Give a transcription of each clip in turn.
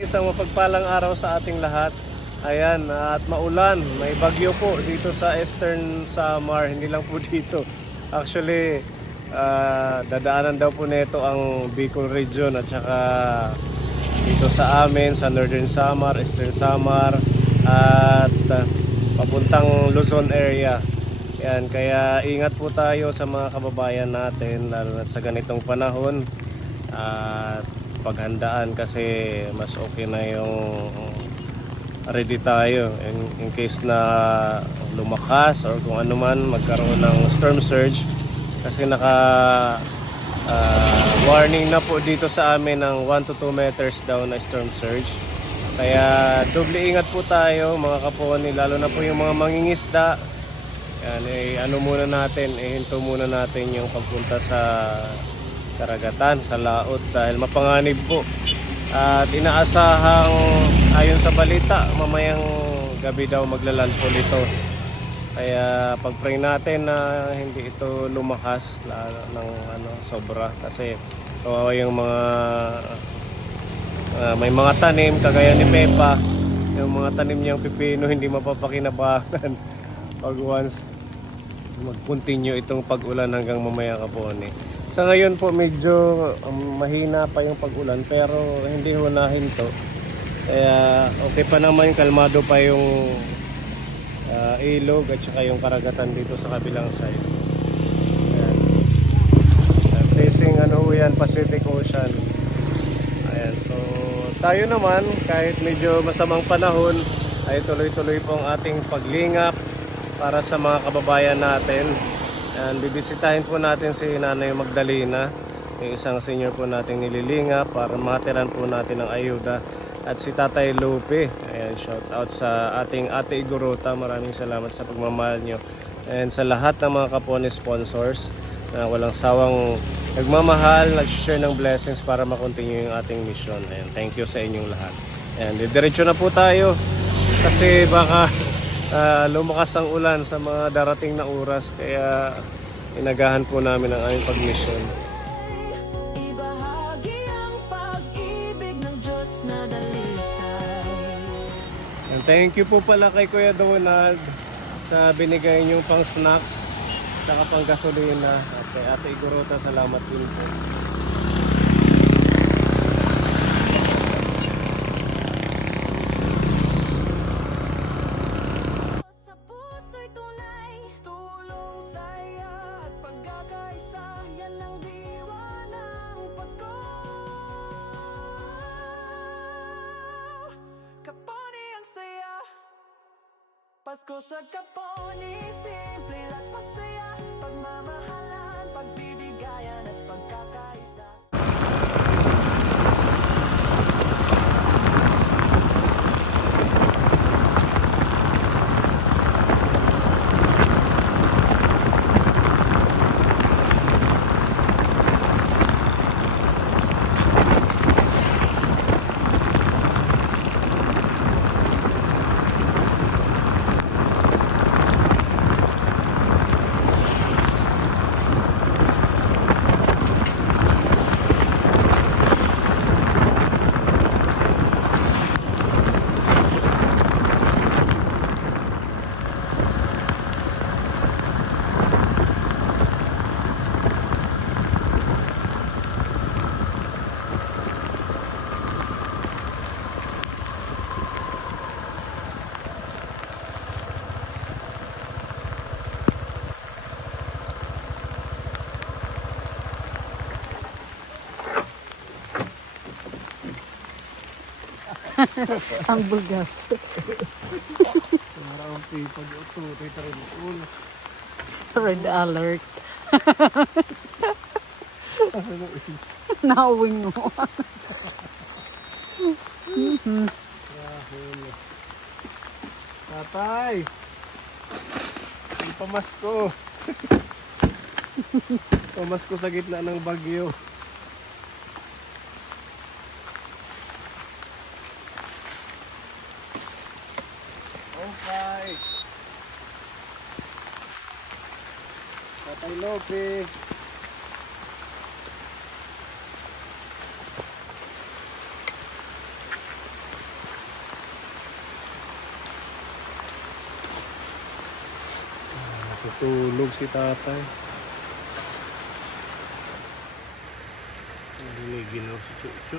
Isang mapagpalang araw sa ating lahat. Ayan, at maulan. May bagyo po dito sa Eastern Samar. Hindi lang po dito. Actually, dadaanan daw po nito ang Bicol region at saka dito sa amin sa Northern Samar, Eastern Samar at papuntang Luzon area. Ayan, kaya ingat po tayo sa mga kababayan natin lalo na sa ganitong panahon. At paghandaan kasi mas okay na yung ready tayo in case na lumakas or kung ano man magkaroon ng storm surge kasi naka warning na po dito sa amin ng 1 to 2 meters daw na storm surge, kaya doble ingat po tayo mga kaponi, lalo na po yung mga mangingisda. Yan, ano muna natin, hinto muna natin yung pagpunta sa karagatan, sa laot dahil mapanganib po at inaasahang ayon sa balita mamayang gabi daw maglalandfall ito, kaya pagpray natin na hindi ito lumakas ng sobra kasi kawawa yung mga may mga tanim kagaya ni Pepa, yung mga tanim niyang pipino hindi mapapakinabangan pag once mag-continue itong pag-ulan hanggang mamaya kaponi. Sa ngayon po medyo mahina pa yung pag-ulan pero hindi hunahin to. Kaya okay pa naman, kalmado pa yung ilog at saka yung karagatan dito sa kabilang side. Ayan. Facing yan, Pacific Ocean. Ayan, so tayo naman kahit medyo masamang panahon ay tuloy-tuloy pong ating paglingap para sa mga kababayan natin. And bibisitahin po natin si Nanay Magdalena, yung isang senior po nating nililingap para matiran po natin ng ayuda, at si Tatay Lupe. Ayan, shout out sa ating Ate Igorota, maraming salamat sa pagmamahal nyo, and sa lahat ng mga kapone sponsors na walang sawang nagmamahal, nag-share ng blessings para makontinue yung ating mission. Ayan, thank you sa inyong lahat. Ayan, diretso na po tayo kasi baka lumakas ang ulan sa mga darating na oras, kaya inagahan po namin ang aming pag-mission. And thank you po pala kay Kuya Donald sa binigay niyong pang snacks saka pang gasolina, at kay Ate Igorota salamat din po. Pasko sa Kaponi, simple at masaya, pagmamahalan, pagbibigayan at pagkakaisa. Ang bugas. Marang pipag ito, tita rin ulo. Red alert. Nauwing mo. Tatay! Ang pamasko! Pamasko sa gitna ng bagyo. Okay. Tatay Lope. Tutulog si tatay. Giniginaw si Chuchu.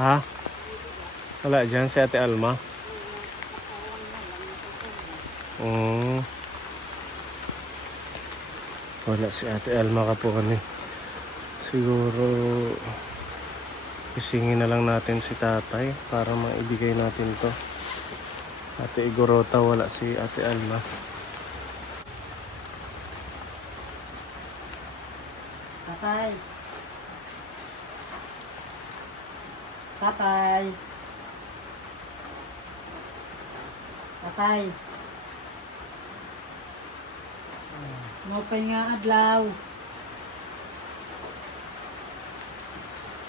Ha? Wala dyan si Ate Alma? Wala si Ate Alma ka po kani. Siguro isingin na lang natin si tatay para maibigay natin to. Ate Igorota, wala si Ate Alma. Tatay. Tatay. Tatay. Mopay nga adlaw.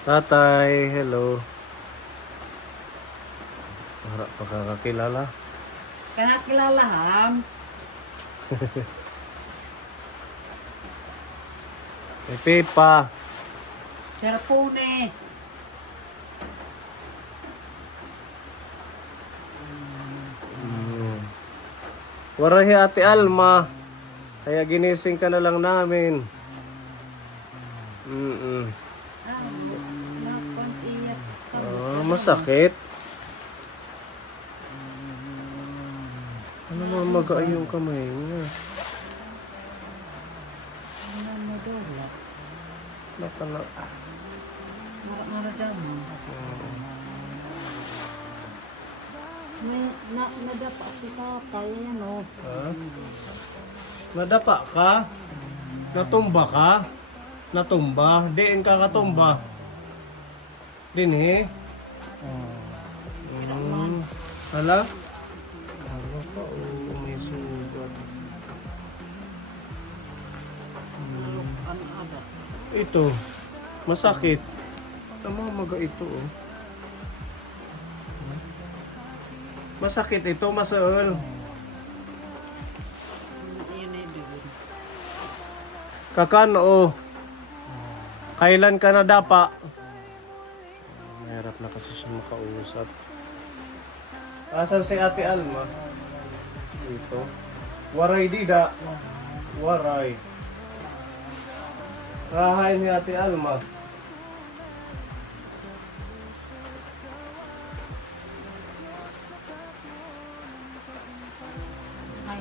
Tatay, hello. Harap pagkakakilala. Kanakilala ham. May Pepa. Serpone. Warahi Ate Alma. Kaya ginising ka na lang namin. Nakoniyas ka. Masakit. Ano mamagay yung kamay niya? Nakala. Nadapa si tatay, ano. Ha? Nadapa ka? Natumba ka? Natumba? Diin ka katumba? Dinhi? Hala? Ano pa? Oo, may sugat. Ito. Masakit. Namamaga ito, oh. Masakit ito, masaol. Kakan, oh. Kailan ka na dapa? Mahirap na kasi siya makausap. Asan si Ate Alma? Dito. Waray dida. Waray. Rahay ni Ate Alma.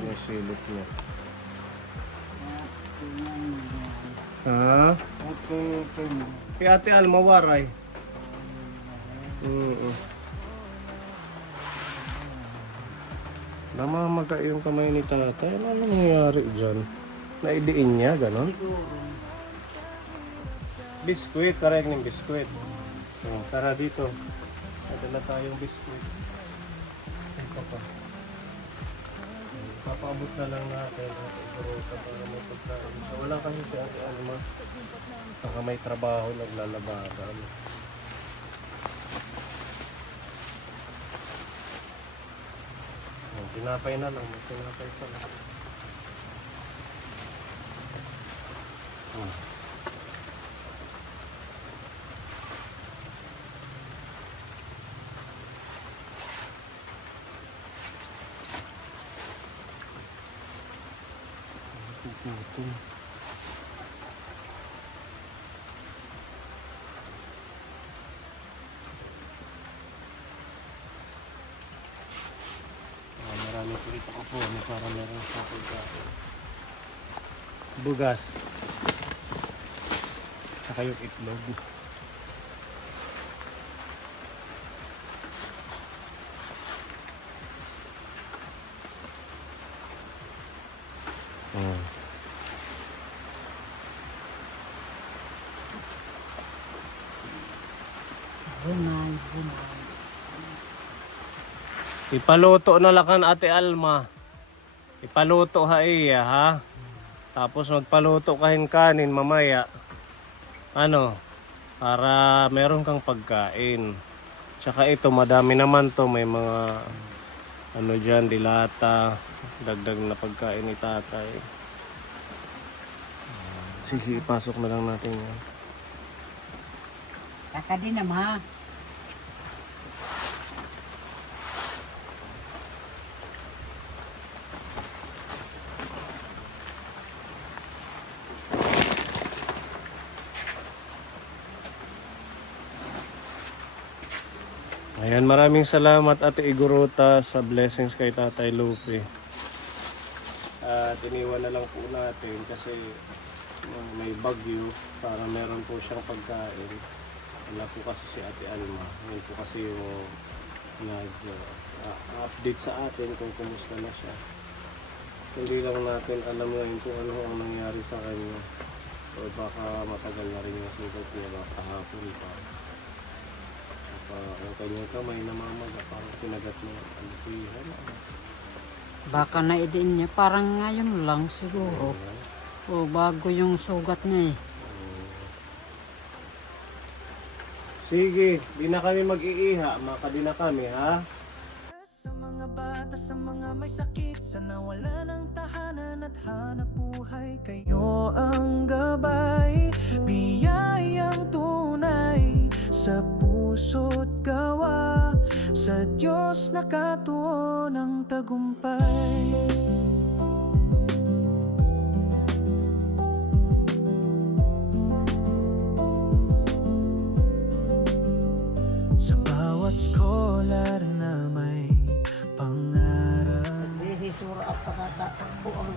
May silip niya. Ha? Kay Ate Alma waray. Namamaga yung kamay ni tatay. Ano nangyayari dyan? Naidiin niya, gano'n? Biskuit, karayag ng biskuit. Tara dito. Nadala tayong biskuit. Ito pa. Papaabot na lang natin at igorota para may pagkain. So, wala kasi si Ate Alma. Baka may trabaho, naglalabagan. Tinapay na lang, may tinapay pa lang. Gutom. Marami po ito po para meron sa pagkain. Bugas. Saka yung itlog. Bunay. Ipaluto na lang kan Ate Alma. Ipaluto ha iya ha. Tapos magpaluto kahin kanin mamaya. Ano? Para meron kang pagkain. Tsaka ito madami naman to. May mga ano dyan, dilata. Dagdag na pagkain ni tatay. Sige, ipasok na lang natin yan. Kaka din naman ha. Ayan, maraming salamat Ate Igorota sa blessings kay Tatay Lupe. At iniwan na lang po natin kasi may bagyo para meron po siyang pagkain. Wala po kasi si Ate Alma. Yun po kasi yung nag-update sa atin kung kumusta na siya. Hindi lang natin alam ngayon kung ano ang nangyari sa kanya. O baka matagal na rin yung sugat niya, baka kahapon pa. Ang kanyang kamay namamaga, parang kinagat ng alpihan. Baka naidiin niya. Parang ngayon lang siguro. O bago yung sugat niya eh. Sige, di na kami mag-iiha, makadi na kami ha. Sa mga bata, sa mga may sakit, sa nawala ng tahanan at hanap buhay, kayo ang gabay, biyayang tunay sa puso't gawa, sa Diyos nakatuon ng tagumpay. Sa bawat scholar na may pangarap, Sura at pagkatatakbo ang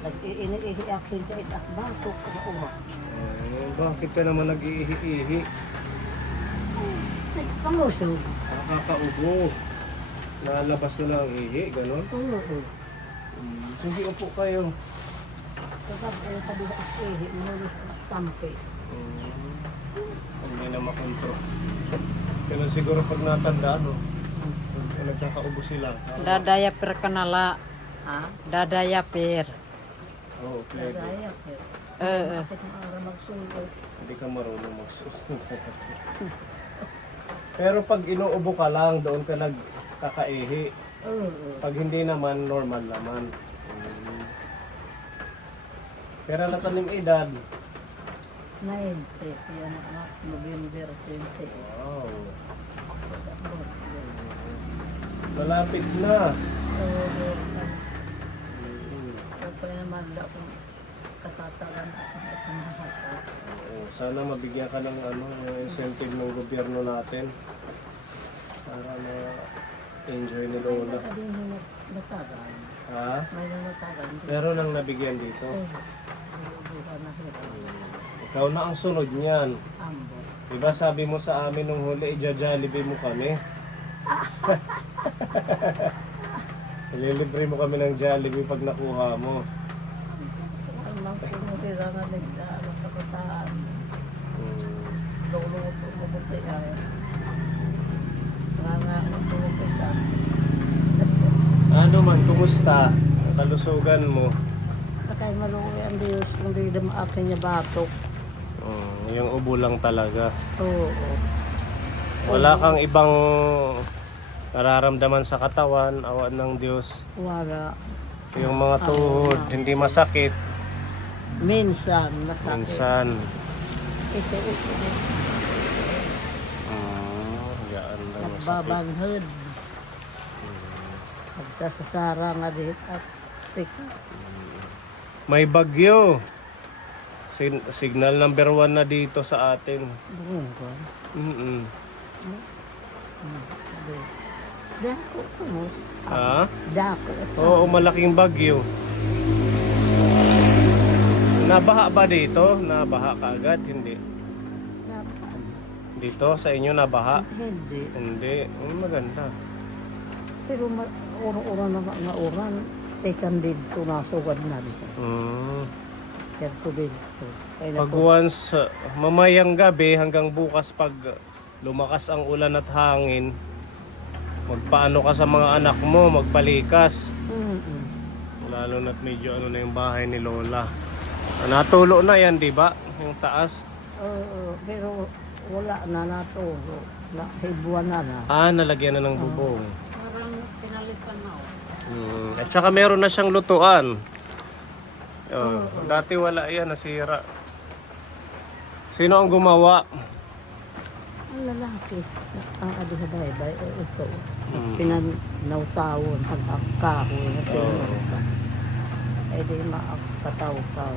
nag-iiniihi-akin ka at batok ka sa uma. Bakit ka naman nag-iihi-ihi? Nagpangusog. Nakakaubo. Nalabas na lang ang ihi, gano'n? Oo. Sige, upo kayo. Kapag ay kabila at ihi, manulis at tampi. Hindi na makontrol. Pero siguro pag natanda, no? Pag nagkakaubo sila. Dadayapir ka na la. Ha? Dadayapir. Oo, pwede. Kaya, bakit ang araw magsulog? Hindi ka marunong magsusunod. Pero pag inuubo ka lang, doon ka nagkakaihi. Oo. Pag hindi naman, normal naman. Pero natanim edad. 90. Yan ang November 20. Wow. Malapit na. Oo. Kapag naman akong katatagan at mahata. Sana mabigyan ka ng incentive ng gobyerno natin para ma-enjoy ni Lola. Hindi din natagan. Ha? May natagan. Meron nang nabigyan dito. Bukan na hirap. Ikaw na ang sunod niyan. Ambot. Diba sabi mo sa amin nung huli, i-jollibee mo kami? Ililibre mo kami ng Jollibee pag nakuha mo. Ang mga pinutira nga nagdaan sa kataan. Lolo ko mabuti ay. Nga mabuti ka. Ano man, kumusta? Ang kalusugan mo? Patay maluwi ang Diyos. Hindi na maakin niya batok. Yung ubo lang talaga. Oo. Wala kang ibang nararamdaman sa katawan, awan ng Diyos. Wala. Yung mga tuhod, hindi masakit. Minsan. Masakit. Minsan. Ito. Yan lang masakit. Nagbabanghod. Pagkasasara nga dito at tika. May bagyo. Signal number 1 na dito sa atin. Bungkon. Dako ko mo. Ha? Dako. Oo, malaking bagyo. Nabaha ba dito? Nabaha ka agad? Hindi. Dito sa inyo nabaha? Hindi. Hindi. Maganda. Pero uro-uro na nga oran. Tekan dito nasugad na dito. Kaya tubig ito. Pag once, mamayang gabi hanggang bukas pag lumakas ang ulan at hangin, magpaano ka sa mga anak mo, magpalikas. Lalo na't medyo na yung bahay ni Lola. Natulo na yan, di ba? Yung taas. Oo, pero wala na naturo. Hibuan na na. Nalagyan na ng bubong. Parang pinalitan na. At saka meron na siyang lutuan. Dati wala yan, nasira. Sino ang gumawa? Ang lalaki. Ang adihaday-bay. Ito. Pinanautawon. Ang kahoy na pinanautaw. Ay di makataw-taw.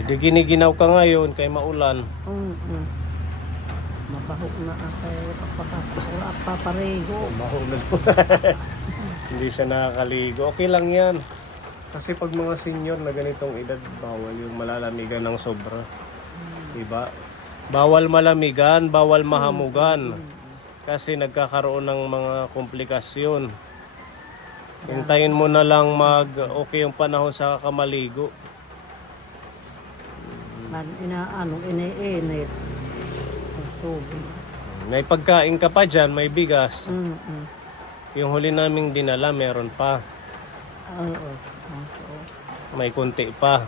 Eh di giniginaw ka ngayon kay maulan. Mapahok na paparigo. Mahulog po. Hindi siya nakakaligo. Okay lang yan. Kasi pag mga senior na ganitong edad, bawal yung malalamigan ng sobra. Diba? Bawal malamigan, bawal mahamugan. Kasi nagkakaroon ng mga komplikasyon. Hintayin mo na lang okay yung panahon sa kamaligo. Iniinit. Ang tubig. May pagkain ka pa dyan, may bigas. Mm-mm. Yung huli naming dinala, meron pa. Oo. May kunti pa.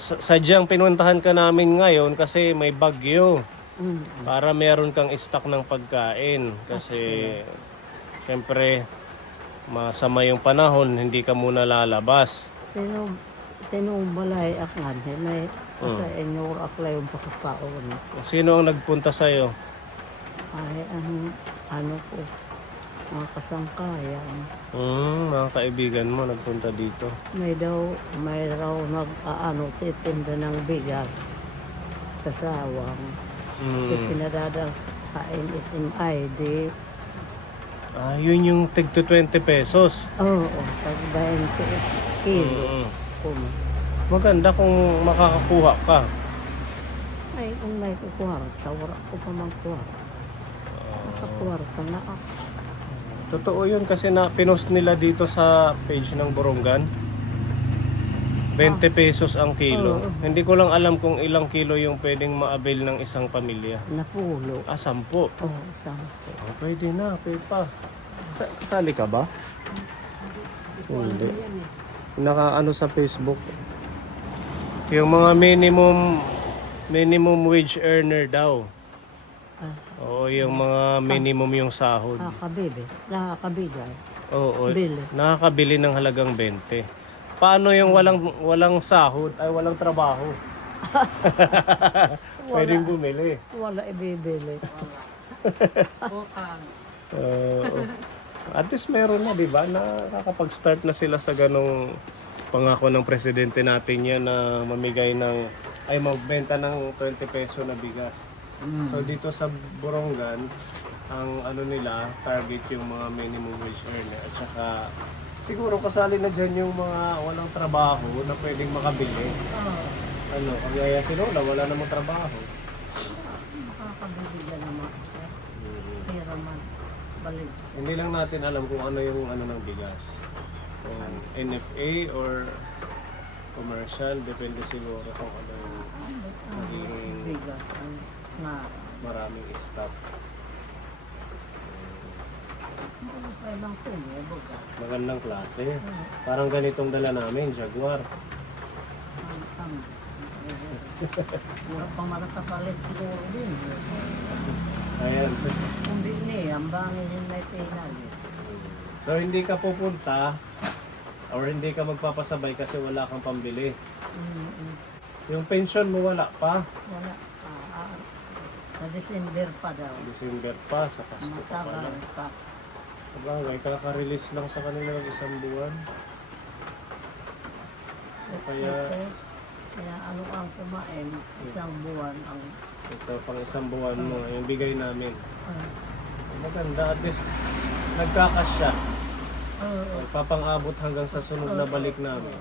Sadyang pinuntahan ka namin ngayon kasi may bagyo. Mm. Para meron kang stock ng pagkain. Kasi, syempre, masama yung panahon, hindi ka muna lalabas. Tinubalay akan. May sa inyo akla yung pagkakaon. Sino ang nagpunta sa'yo? Ay, ano po, mga kasangkayan. Mga kaibigan mo nagpunta dito. May raw titinda ng bigas sa sawang. Pinadadal kain itim ID. Yun yung tig to 20 pesos. Oo, pag 20 kilo. Maganda kung makakakuha ka. Ay, kung may kukwarta, wala ko pa mang kwarta. Nakakwarta na ako. Totoo yun kasi pinost nila dito sa page ng Borongan. 20 pesos ang kilo. Hindi ko lang alam kung ilang kilo yung pwedeng ma-avail ng isang pamilya. Napulo. 10. Oo, sampo. Pwede na, pwede pa. Kasali ka ba? Hindi. Nakaano sa Facebook. Yung mga minimum wage earner daw. Oo, yung mga minimum yung sahod. Nakakabigay. Oo, Bili. nakakabili ng halagang 20. Paano yung walang sahod ay walang trabaho? Pwedeng bumili. Wala ibibili. Utang. At least meron na, di ba? Nakakapag-start na sila sa ganong pangako ng presidente natin yan na magbenta ng 20 peso na bigas. So dito sa Borongan, ang ano target yung mga minimum wage earner. At saka siguro kasali na dyan yung mga walang trabaho na pwedeng makabili. Kagaya si Lola, wala namang trabaho. Nakakabigay naman. Pero man, balik. Hindi lang natin alam kung ano yung ng bigas. Kung NFA or commercial, depende siguro kung ano yung magiging Bigas. Na. maraming stock. Ay lang sila, buga. Magandang klase. Parang ganitong dala namin, Jaguar. Mura pang makakapalit siguro din. Ayan. Kung di niya, ang bangin din may pinag. So hindi ka pupunta or hindi ka magpapasabay kasi wala kang pambili. Yung pension mo wala pa. Wala. Sa December pa daw. December pa, sa Pasko pa pala. Matagal pa. Sabagay, kaka-release lang sa kanila ng 1 buwan. Kaya Kaya ano ang kumain, isang buwan ang... ito pang 1 buwan mo, yung bigay namin. Maganda, at least nagkakasya. Papang-abot hanggang sa sunod na balik namin.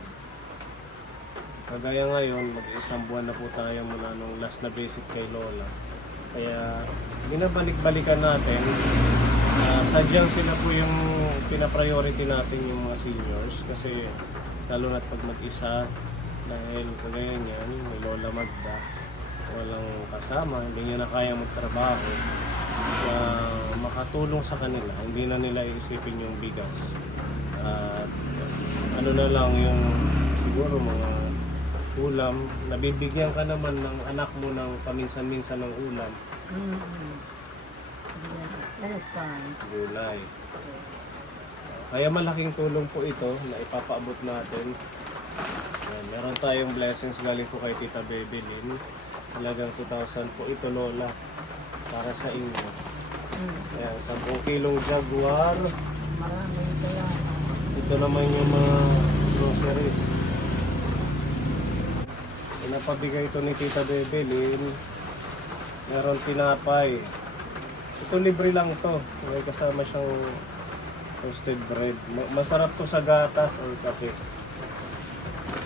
Kagaya ngayon, mag-1 buwan na po tayo mula nung last na visit kay Lola. Kaya binabalik-balikan natin. Sadyang sila po yung pina-priority natin yung mga seniors kasi lalo na't pag mag-isa dahil kagaya niyan, may Lola Magda, walang kasama, hindi niya na kaya magtrabaho. Makatulong sa kanila, hindi na nila iisipin yung bigas. At ano na lang yung siguro mga ulam, nabibigyan ka naman ng anak mo ng paminsan-minsan ng ulam. Gulay. Kaya malaking tulong po ito na ipapaabot natin. Ayan, meron tayong blessings galing po kay Tita Bebelin. Halagang 2,000 po ito, Lola, para sa inyo. Ayan, 10 kilong Jaguar. Maraming salamat. Ito naman yung mga groceries. Pinapabigay ito ni Tita Bebelin Meron tinapay. Ito libre lang to. May kasama siyang toasted bread. Masarap to sa gatas or kape.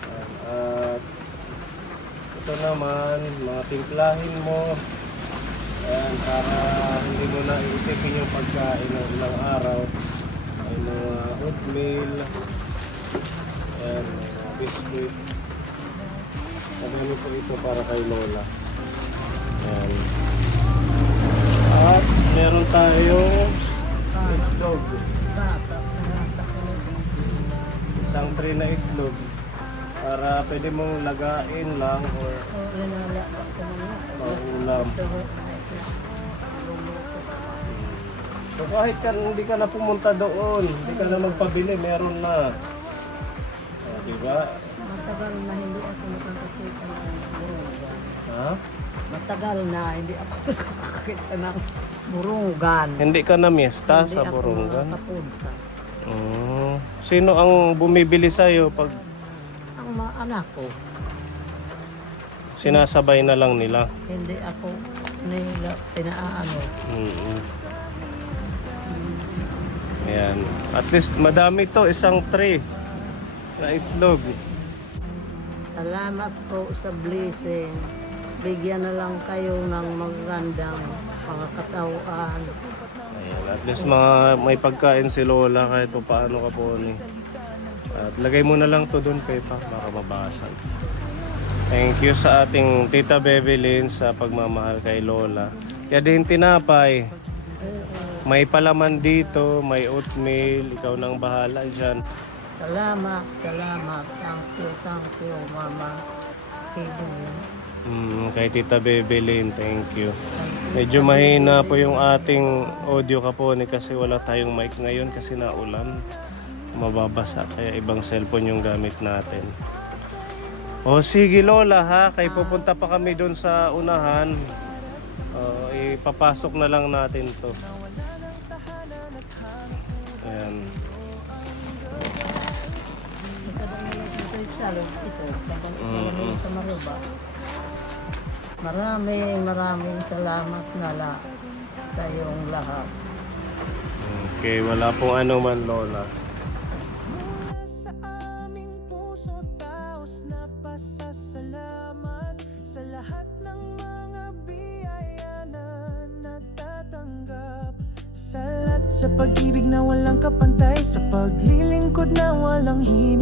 Ayan. At ito naman, mga timplahin mo. Ayan, para hindi mo na iisipin yung pagkain ng ilang araw. May mga oatmeal. Ayan, mga biscuit. Madami po ito para kay Lola. Ayan. At meron tayong itlog. Isang tray na itlog. Para pwede mong lagain lang or ulam. So kahit hindi ka na pumunta doon, hindi ka na magpabili, meron na. Diba? Matagal na hindi ako nakakakita ng burungan. Ha? Matagal na hindi ako nakakakita ng burungan. Hindi ka na miesta sa Hindi ako Burungan? nakakapunta. Sino ang bumibili sa'yo pag Ang mga anak ko, sinasabay na lang nila? hindi ako nila pinaano. Ayan. At least madami to, isang tray na itlog. Salamat po sa blessing. Bigyan na lang kayo ng magandang pangkatauhan. Ayan. At least may pagkain si Lola kahit pa paano ka po ni. At lagay mo na lang to doon, Pepa, baka mabasag. Thank you sa ating Tita Bebelyn sa pagmamahal kay Lola. Kaya din tinapay. May palaman dito, may oatmeal, ikaw nang bahala dyan. Salamat, salamat. Thank you, Mama. Kay Tita Bebelyn, thank you. Medyo mahina po yung ating audio kaponi kasi wala tayong mic ngayon kasi naulan. Mababasa kaya ibang cellphone yung gamit natin. O sige Lola ha, kay pupunta pa kami doon sa unahan. Ipapasok na lang natin to. Ayan. Maraming salamat na sa iyong lahat. Okay, wala pong ano man Lola. Sa aming puso taos na pasasalamat sa lahat ng mga biyaya na natatanggap. Salat sa pag-ibig na walang kapantay, sa paglilingkod na walang hini.